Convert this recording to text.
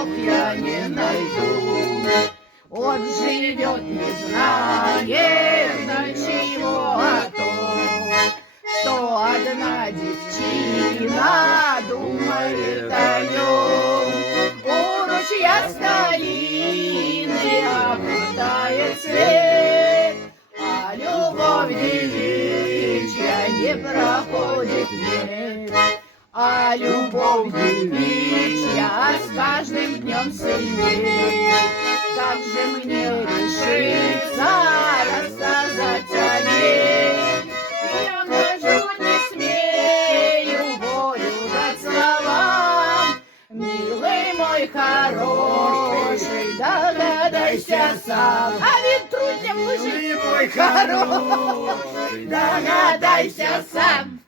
слов я не найду. Он живет, не знает ничего о том, что одна девчина думает о нем. У ручья стоит и обретает цвет, а любовь девичья не проходит век. А любовь девичья с каждым днем сильнее. Как же мне решиться рассказать о ней? Я даже не смею волю дать словам. Милый мой хороший, догадайся сам. А ведь трудно мужик мой хороший, догадайся сам.